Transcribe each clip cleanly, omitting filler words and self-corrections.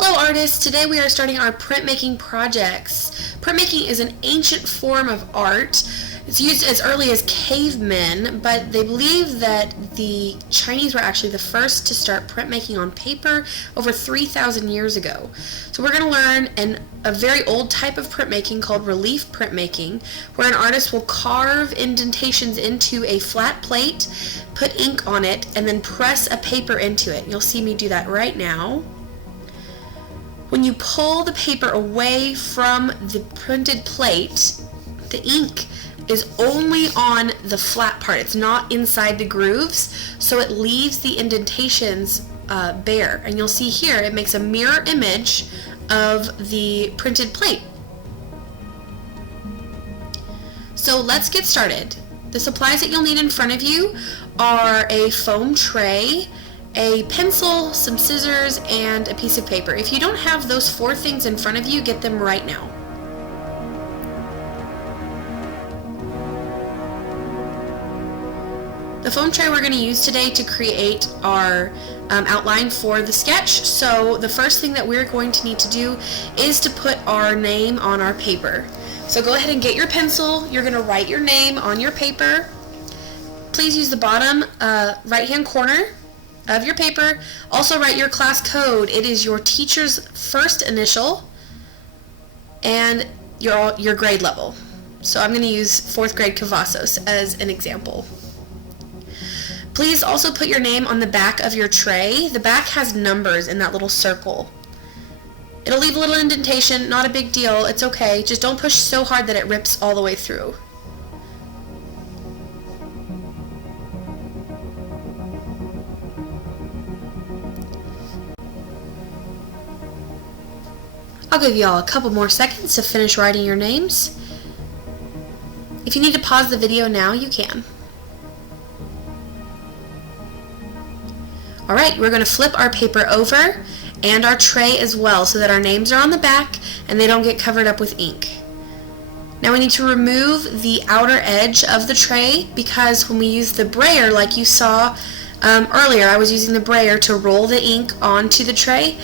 Hello artists! Today we are starting our printmaking projects. Printmaking is an ancient form of art. It's used as early as cavemen, but they believe that the Chinese were actually the first to start printmaking on paper over 3,000 years ago. So we're going to learn a very old type of printmaking called relief printmaking, where an artist will carve indentations into a flat plate, put ink on it, and then press a paper into it. You'll see me do that right now. When you pull the paper away from the printed plate, the ink is only on the flat part. It's not inside the grooves, so it leaves the indentations bare. And you'll see here, it makes a mirror image of the printed plate. So let's get started. The supplies that you'll need in front of you are a foam tray, a pencil, some scissors, and a piece of paper. If you don't have those four things in front of you, get them right now. The foam tray we're going to use today to create our outline for the sketch. So the first thing that we're going to need to do is to put our name on our paper. So go ahead and get your pencil. You're going to write your name on your paper. Please use the bottom right-hand corner of your paper. Also write your class code. It is your teacher's first initial and your grade level. So I'm going to use 4th grade Cavazos as an example. Please also put your name on the back of your tray. The back has numbers in that little circle. It'll leave a little indentation, not a big deal, it's okay. Just don't push so hard that it rips all the way through. I'll give you all a couple more seconds to finish writing your names. If you need to pause the video now, you can. Alright, we're going to flip our paper over and our tray as well so that our names are on the back and they don't get covered up with ink. Now we need to remove the outer edge of the tray because when we use the brayer, like you saw earlier, I was using the brayer to roll the ink onto the tray.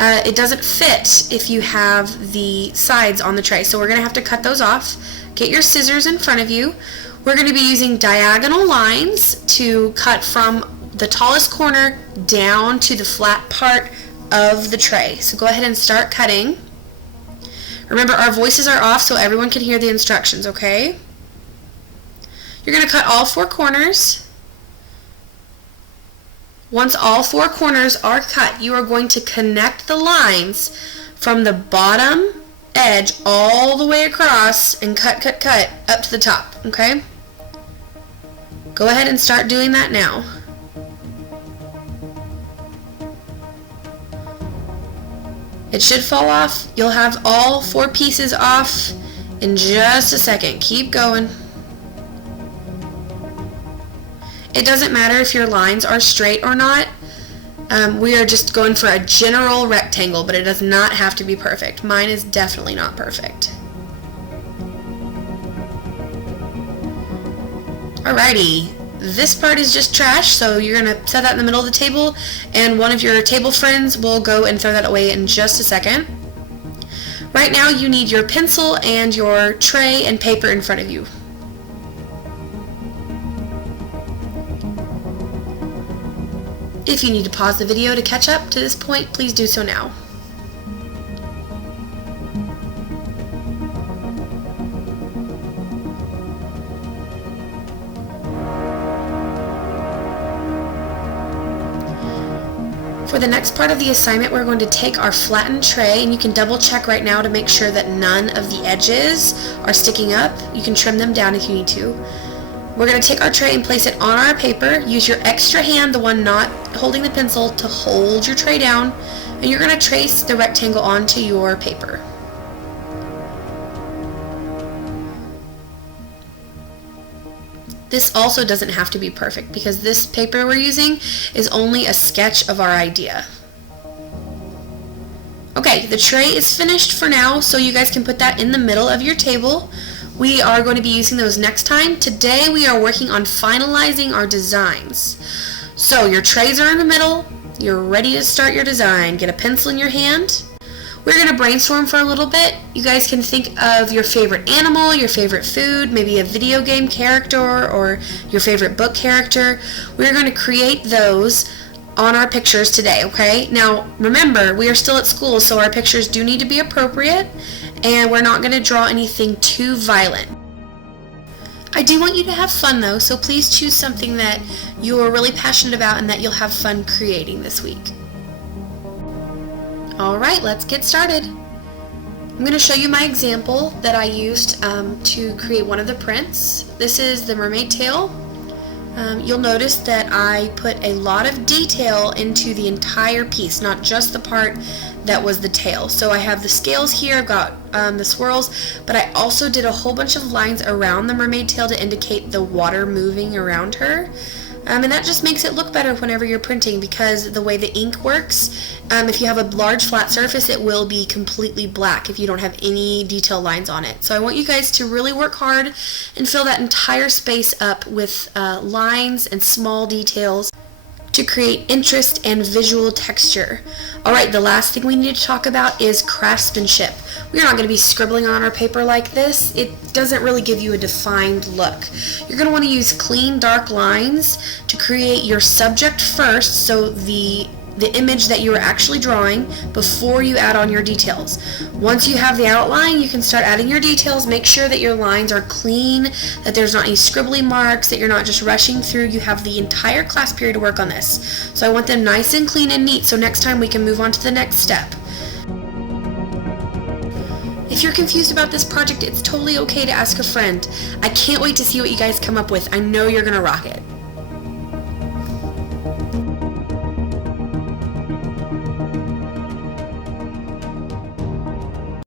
It doesn't fit if you have the sides on the tray, so we're going to have to cut those off. Get your scissors in front of you. We're going to be using diagonal lines to cut from the tallest corner down to the flat part of the tray. So go ahead and start cutting. Remember, our voices are off so everyone can hear the instructions, okay? You're going to cut all 4 corners. Once all 4 corners are cut, you are going to connect the lines from the bottom edge all the way across and cut up to the top, okay? Go ahead and start doing that now. It should fall off. You'll have all 4 pieces off in just a second. Keep going. It doesn't matter if your lines are straight or not. We are just going for a general rectangle, but it does not have to be perfect. Mine is definitely not perfect. Alrighty. This part is just trash, so you're going to set that in the middle of the table, and one of your table friends will go and throw that away in just a second. Right now you need your pencil and your tray and paper in front of you. If you need to pause the video to catch up to this point, please do so now. For the next part of the assignment, we're going to take our flattened tray, and you can double check right now to make sure that none of the edges are sticking up. You can trim them down if you need to. We're going to take our tray and place it on our paper. Use your extra hand, the one not holding the pencil, to hold your tray down, and you're going to trace the rectangle onto your paper. This also doesn't have to be perfect because this paper we're using is only a sketch of our idea. Okay, the tray is finished for now, so you guys can put that in the middle of your table. We are going to be using those next time. Today we are working on finalizing our designs. So your trays are in the middle, You're ready to start your design. Get a pencil in your hand. We're going to brainstorm for a little bit. You guys can think of your favorite animal, your favorite food, maybe a video game character or your favorite book character. We're going to create those on our pictures today, okay? Now, remember, we are still at school, so our pictures do need to be appropriate, and we're not going to draw anything too violent. I do want you to have fun though, so please choose something that you are really passionate about and that you'll have fun creating this week. Alright, let's get started. I'm going to show you my example that I used to create one of the prints. This is the Mermaid Tail. You'll notice that I put a lot of detail into the entire piece, not just the part that was the tail. So I have the scales here, I've got the swirls, but I also did a whole bunch of lines around the mermaid tail to indicate the water moving around her. And that just makes it look better whenever you're printing, because the way the ink works, if you have a large flat surface, it will be completely black if you don't have any detail lines on it. So I want you guys to really work hard and fill that entire space up with lines and small details to create interest and visual texture. Alright, the last thing we need to talk about is craftsmanship. We're not going to be scribbling on our paper like this. It doesn't really give you a defined look. You're going to want to use clean, dark lines to create your subject first, so the image that you are actually drawing, before you add on your details. Once you have the outline, you can start adding your details. Make sure that your lines are clean, that there's not any scribbly marks, that you're not just rushing through. You have the entire class period to work on this. So I want them nice and clean and neat, so next time we can move on to the next step. If you're confused about this project, it's totally okay to ask a friend. I can't wait to see what you guys come up with. I know you're gonna rock it.